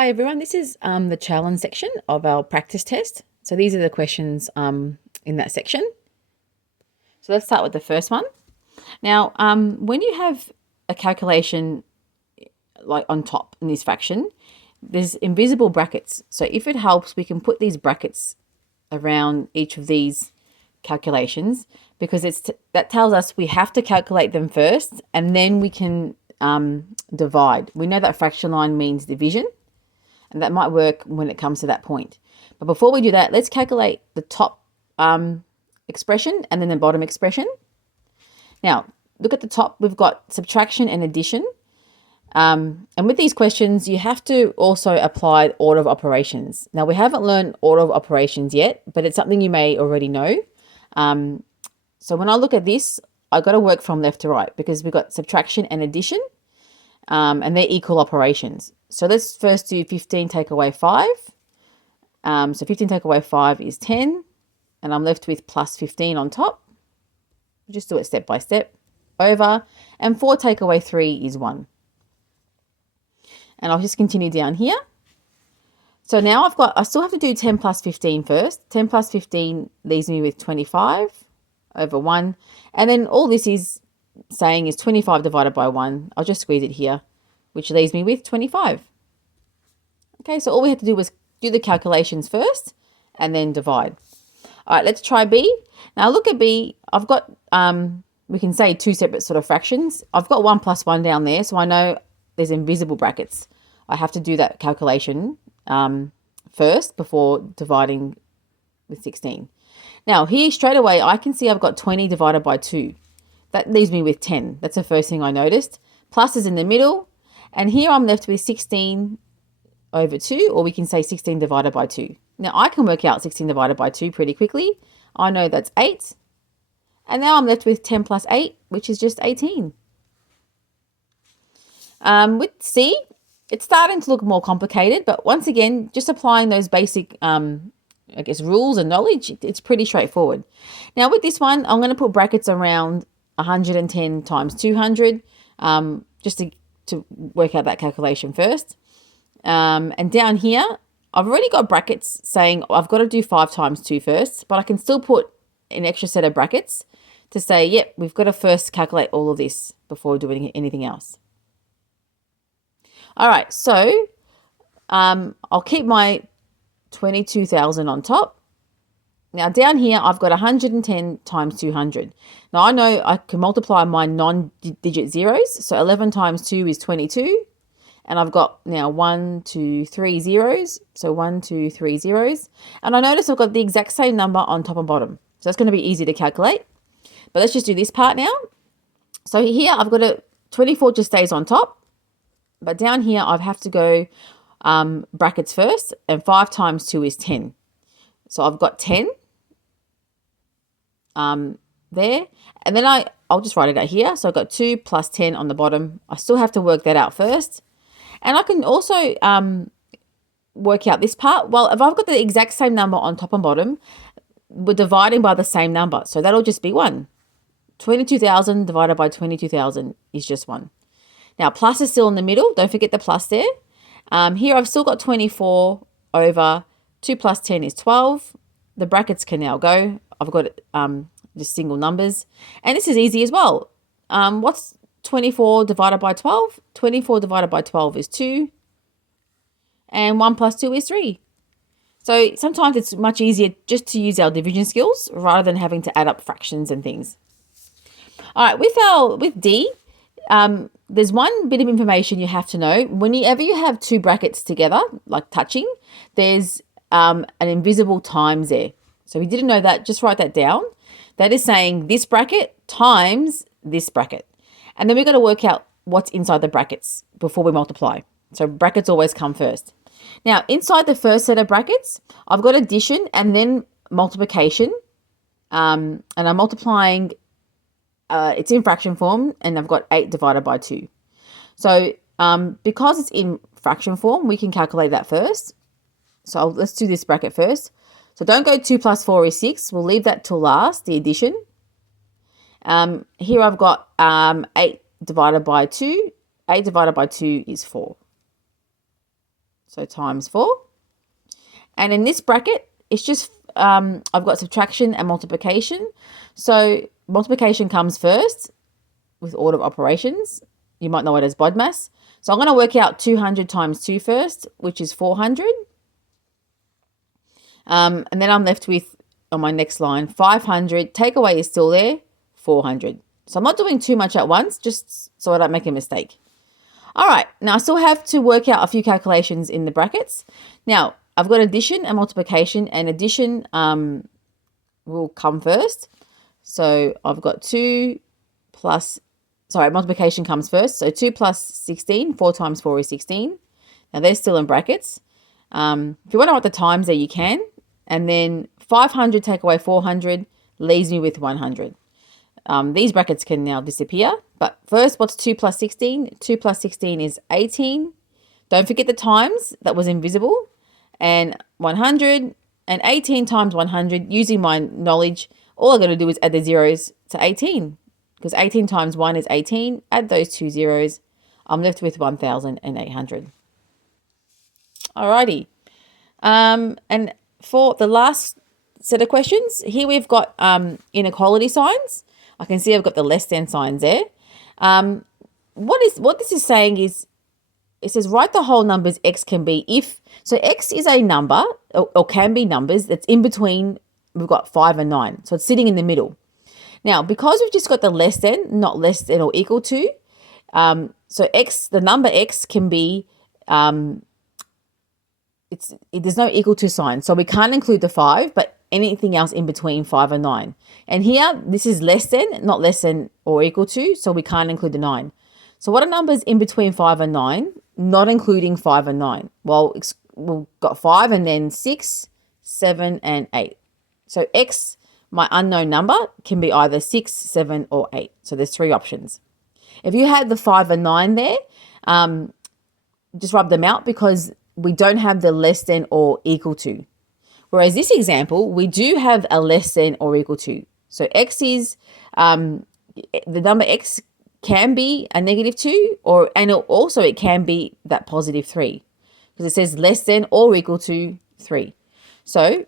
Hi everyone, this is the challenge section of our practice test. So these are the questions in that section. So let's start with the first one. Now, when you have a calculation like on top in this fraction, there's invisible brackets. So if it helps, we can put these brackets around each of these calculations because that tells us we have to calculate them first and then we can divide. We know that fraction line means division. And that might work when it comes to that point. But before we do that, let's calculate the top expression and then the bottom expression. Now, look at the top. We've got subtraction and addition. And with these questions, you have to also apply order of operations. Now, we haven't learned order of operations yet, but it's something you may already know. So when I look at this, I've got to work from left to right because we've got subtraction and addition. And they're equal operations. So let's first do 15 take away 5. So 15 take away 5 is 10. And I'm left with plus 15 on top. Just do it step by step. Over. And 4 take away 3 is 1. And I'll just continue down here. So now I still have to do 10 plus 15 first. 10 plus 15 leaves me with 25 over 1. And then all this is saying is 25 divided by 1. I'll just squeeze it here, which leaves me with 25. Okay, so all we had to do was do the calculations first and then divide. All right, let's try B. Now look at B. I've got, we can say two separate sort of fractions. I've got 1 plus 1 down there, so I know there's invisible brackets. I have to do that calculation first before dividing with 16. Now here straight away, I can see I've got 20 divided by 2. That leaves me with 10. That's the first thing I noticed. Plus is in the middle. And here I'm left with 16 over 2, or we can say 16 divided by 2. Now I can work out 16 divided by 2 pretty quickly. I know that's 8. And now I'm left with 10 plus 8, which is just 18. With C, it's starting to look more complicated. But once again, just applying those basic rules and knowledge, it's pretty straightforward. Now with this one, I'm going to put brackets around 110 times 200, just to work out that calculation first. And down here, I've already got brackets saying I've got to do 5 times 2 first, but I can still put an extra set of brackets to say, yep, we've got to first calculate all of this before doing anything else. All right, so I'll keep my 22,000 on top. Now down here, I've got 110 times 200. Now I know I can multiply my non-digit zeros. So 11 times 2 is 22. And I've got now 1, 2, 3 zeros. So 1, 2, 3 zeros. And I notice I've got the exact same number on top and bottom. So that's going to be easy to calculate. But let's just do this part now. So here I've got 24 just stays on top. But down here I have to go brackets first. And 5 times 2 is 10. So I've got 10 there. And then I'll just write it out here. So I've got 2 plus 10 on the bottom. I still have to work that out first. And I can also work out this part. Well, if I've got the exact same number on top and bottom, we're dividing by the same number. So that'll just be 1. 22,000 divided by 22,000 is just 1. Now, plus is still in the middle. Don't forget the plus there. Here I've still got 24 over 2 plus 10 is 12. The brackets can now go. I've got just single numbers. And this is easy as well. What's 24 divided by 12? 24 divided by 12 is 2. And 1 plus 2 is 3. So sometimes it's much easier just to use our division skills rather than having to add up fractions and things. All right, with D, there's one bit of information you have to know. Whenever you have two brackets together, like touching, there's an invisible times there. So if you didn't know that, just write that down. That is saying this bracket times this bracket. And then we've got to work out what's inside the brackets before we multiply. So brackets always come first. Now, inside the first set of brackets, I've got addition and then multiplication. And I'm multiplying, it's in fraction form, and I've got 8 divided by 2. So because it's in fraction form, we can calculate that first. So let's do this bracket first. So don't go 2 plus 4 is 6. We'll leave that till last, the addition. Here I've got 8 divided by 2. 8 divided by 2 is 4. So times 4. And in this bracket, it's just, I've got subtraction and multiplication. So multiplication comes first with order of operations. You might know it as BODMAS. So I'm going to work out 200 times 2 first, which is 400. And then I'm left with, on my next line, 500. Takeaway is still there, 400. So I'm not doing too much at once, just so I don't make a mistake. All right, now I still have to work out a few calculations in the brackets. Now, I've got addition and multiplication, and addition will come first. So I've got 2 plus, multiplication comes first. So 2 plus 16, 4 times 4 is 16. Now they're still in brackets. If you want to write the times there, you can. And then 500 take away 400 leaves me with 100. These brackets can now disappear. But first, what's 2 plus 16? 2 plus 16 is 18. Don't forget the times. That was invisible. And 100 and 18 times 100, using my knowledge, all I'm going to do is add the zeros to 18. Because 18 times 1 is 18. Add those 2 zeros. I'm left with 1,800. Alrighty. And for the last set of questions, here we've got inequality signs. I can see I've got the less than signs there. What this is saying is, it says write the whole numbers x can be if. So x is a number, or can be numbers, that's in between, we've got 5 and 9. So it's sitting in the middle. Now, because we've just got the less than, not less than or equal to, so x, the number x can be, there's no equal to sign. So we can't include the 5, but anything else in between 5 and 9. And here, this is less than, not less than or equal to, so we can't include the 9. So what are numbers in between 5 and 9, not including 5 and 9? Well, we've got 5 and then 6, 7, and 8. So x, my unknown number, can be either 6, 7, or 8. So there's 3 options. If you had the 5 and 9 there, just rub them out because we don't have the less than or equal to. Whereas this example, we do have a less than or equal to. So x is, the number x can be a negative 2, and also it can be that positive 3. Because it says less than or equal to 3. So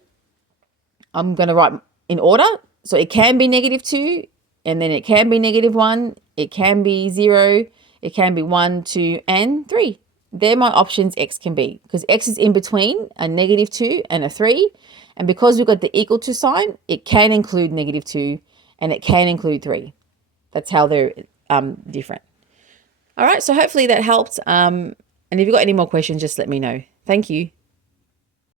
I'm going to write in order. So it can be negative 2, and then it can be negative 1, it can be 0, it can be 1, 2, and 3. They're my options x can be, because x is in between a negative 2 and a 3. And because we've got the equal to sign, it can include negative 2 and it can include 3. That's how they're different. All right, so hopefully that helped. And if you've got any more questions, just let me know. Thank you.